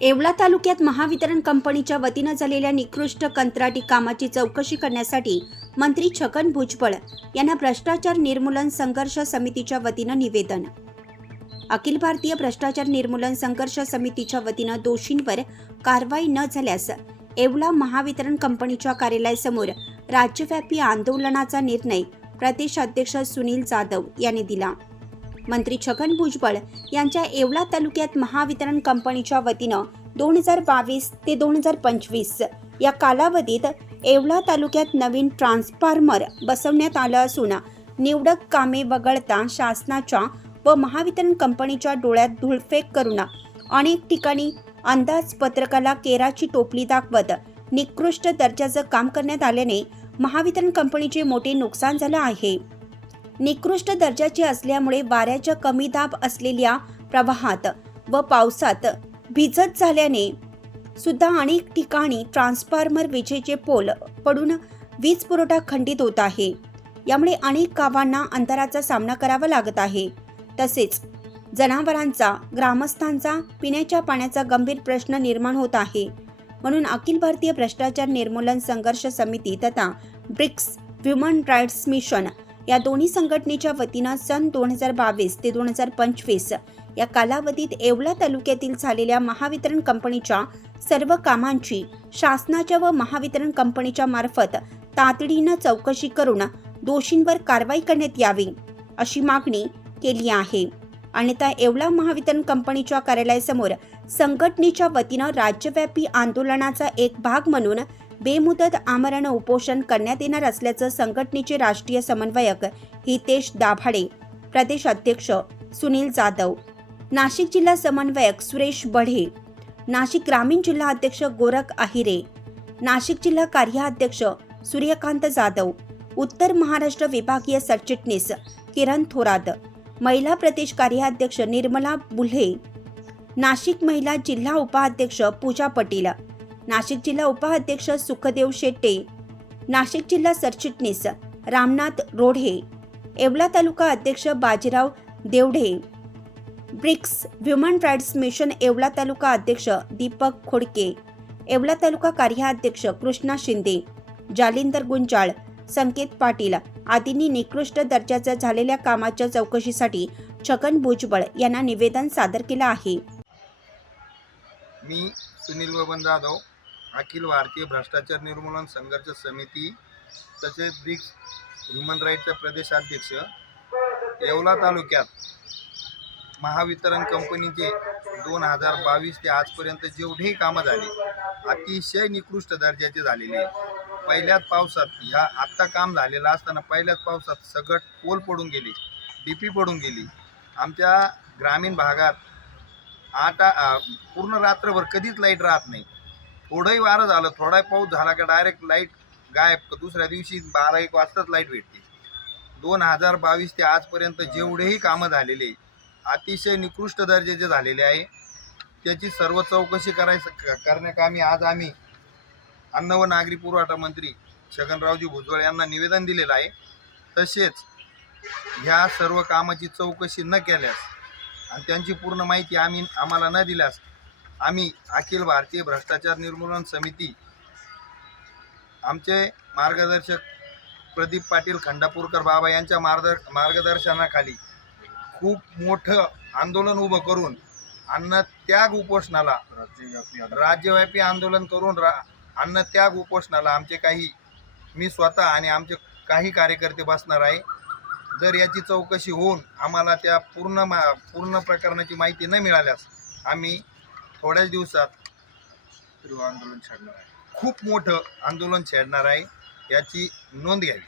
येवला तालुक्यात महावितरण कंपनीच्या वतीनं झालेल्या निकृष्ट कंत्राटी कामाची चौकशी करण्यासाठी मंत्री छगन भुजबळ यांना भ्रष्टाचार निर्मूलन संघर्ष समितीच्या वतीनं निवेदन. अखिल भारतीय भ्रष्टाचार निर्मूलन संघर्ष समितीच्या वतीनं दोषींवर कारवाई न झाल्यास येवला महावितरण कंपनीच्या कार्यालयासमोर राज्यव्यापी आंदोलनाचा निर्णय प्रदेश अध्यक्ष सुनील जाधव यांनी दिला. मंत्री छगन भुजबळ यांच्या येवला तालुक्यात महावितरण कंपनीच्या वतीनं दोन हजार बावीस ते दोन हजार पंचवीस या कालावधीत येवला तालुक्यात नवीन ट्रान्सफॉर्मर बसवण्यात आलं असून निवडक कामे वगळता शासनाच्या व महावितरण कंपनीच्या डोळ्यात धुळफेक करून अनेक ठिकाणी अंदाजपत्रकाला केराची टोपली दाखवत निकृष्ट दर्जाचं काम करण्यात आल्याने महावितरण कंपनीचे मोठे नुकसान झालं आहे. निकृष्ट दर्जाचे असल्यामुळे वाऱ्याच्या कमी दाब असलेल्या प्रवाहात व पावसात भिजत झाल्याने सुद्धा अनेक ठिकाणी ट्रान्सफॉर्मर विजेचे पोल पडून वीज पुरवठा खंडित होत आहे. यामुळे अनेक गावांना अंतराचा सामना करावा लागत आहे. तसेच जनावरांचा ग्रामस्थांचा पिण्याच्या पाण्याचा गंभीर प्रश्न निर्माण होत आहे. म्हणून अखिल भारतीय भ्रष्टाचार निर्मूलन संघर्ष समिती तथा ब्रिक्स ह्युमन राईट्स मिशन या दोन्ही संघटनेच्या वतीनं सन दोन हजार बावीस ते दोन हजार पंचवीस या कालावधीत येवला तालुक्यातील झालेल्या महावितरण कंपनीच्या सर्व कामांची शासनाच्या व महावितरण कंपनीच्या मार्फत तातडीनं चौकशी करून दोषींवर कारवाई करण्यात यावी अशी मागणी केली आहे. अन्यथा येवला महावितरण कंपनीच्या कार्यालयासमोर संघटनेच्या वतीनं राज्यव्यापी आंदोलनाचा एक भाग म्हणून बेमुदत आमरण उपोषण करण्यात येणार असल्याचं संघटनेचे राष्ट्रीय समन्वयक हितेश दाभाडे प्रदेश अध्यक्ष सुनील जाधव नाशिक जिल्हा समन्वयक सुरेश बढे नाशिक ग्रामीण जिल्हा अध्यक्ष गोरख आहिरे नाशिक जिल्हा कार्याध्यक्ष सूर्यकांत जाधव उत्तर महाराष्ट्र विभागीय सरचिटणीस किरण थोरात महिला प्रदेश कार्याध्यक्ष निर्मला बुल्हे नाशिक महिला जिल्हा उपाध्यक्ष पूजा पटेल नाशिक जिल्हा उपाध्यक्ष सुखदेव शेट्टे नाशिक जिल्हा सरचिटणीस रामनाथ रोढे येवला तालुका अध्यक्ष Bajirao Devdhe BRICS human rights mission Yeola तालुका अध्यक्ष दीपक खोडके येवला तालुका कार्याध्यक्ष कृष्णा शिंदे जालिंदर गुंजाळ संकेत पाटील आदींनी निकृष्ट दर्जाच्या झालेल्या कामाच्या चौकशीसाठी छगन भुजबळ यांना निवेदन सादर केलं आहे. मी सुनील बबन जाधव अखिल भारतीय भ्रष्टाचार निर्मूलन संघर्ष समिती तसेच ब्रिक्स ह्युमन राईटचे प्रदेशाध्यक्ष येवला तालुक्यात महावितरण कंपनीचे दोन हजार बावीस ते आजपर्यंत जेवढेही कामं झाली अतिशय निकृष्ट दर्जाचे झालेले आहे पहिल्याच पावसात ह्या आत्ता काम झालेलं असताना पहिल्याच पावसात सगट पोल पडून गेली डीपी पडून गेली. आमच्या ग्रामीण भागात आठ आ- पूर्ण रात्रभर कधीच लाइट राहत नाही. थोडंही वारं झालं थोडा पाऊस झाला का डायरेक्ट लाइट गायब. दुसऱ्या दिवशी बारा एक वाजताच लाइट भेटते. दोन हजार बावीस ते आजपर्यंत जेवढेही कामं झालेले अतिशय निकृष्ट दर्जाचे झालेले आहे त्याची सर्व चौकशी करायचं करण्याकामी आज आम्ही अन्न व नागरी पुरवठा मंत्री छगनरावजी भुजबळ यांना निवेदन दिलेलं आहे. तसेच ह्या सर्व कामाची चौकशी न केल्यास आणि त्यांची पूर्ण माहिती आम्ही आम्हाला न दिल्यास आम्ही अखिल भारतीय भ्रष्टाचार निर्मूलन समिती आमचे मार्गदर्शक प्रदीप पाटील खंडापूरकर बाबा यांच्या मार्ग मार्गदर्शनाखाली खूप मोठं आंदोलन उभं करून अन्न त्याग उपोषणाला राज्यव्यापी आंदोलन करून रा अन्न त्याग उपोषणाला आमचे काही मी स्वतः आणि आमचे काही कार्यकर्ते बसणार आहे. जर याची चौकशी होऊन आम्हाला त्या पूर्ण मा पूर्ण प्रकरणाची माहिती न मिळाल्यास आम्ही थोड्याच दिवसात आंदोलन छेडणार आहे. खूप मोठं आंदोलन छेडणार आहे याची नोंद घ्यावी.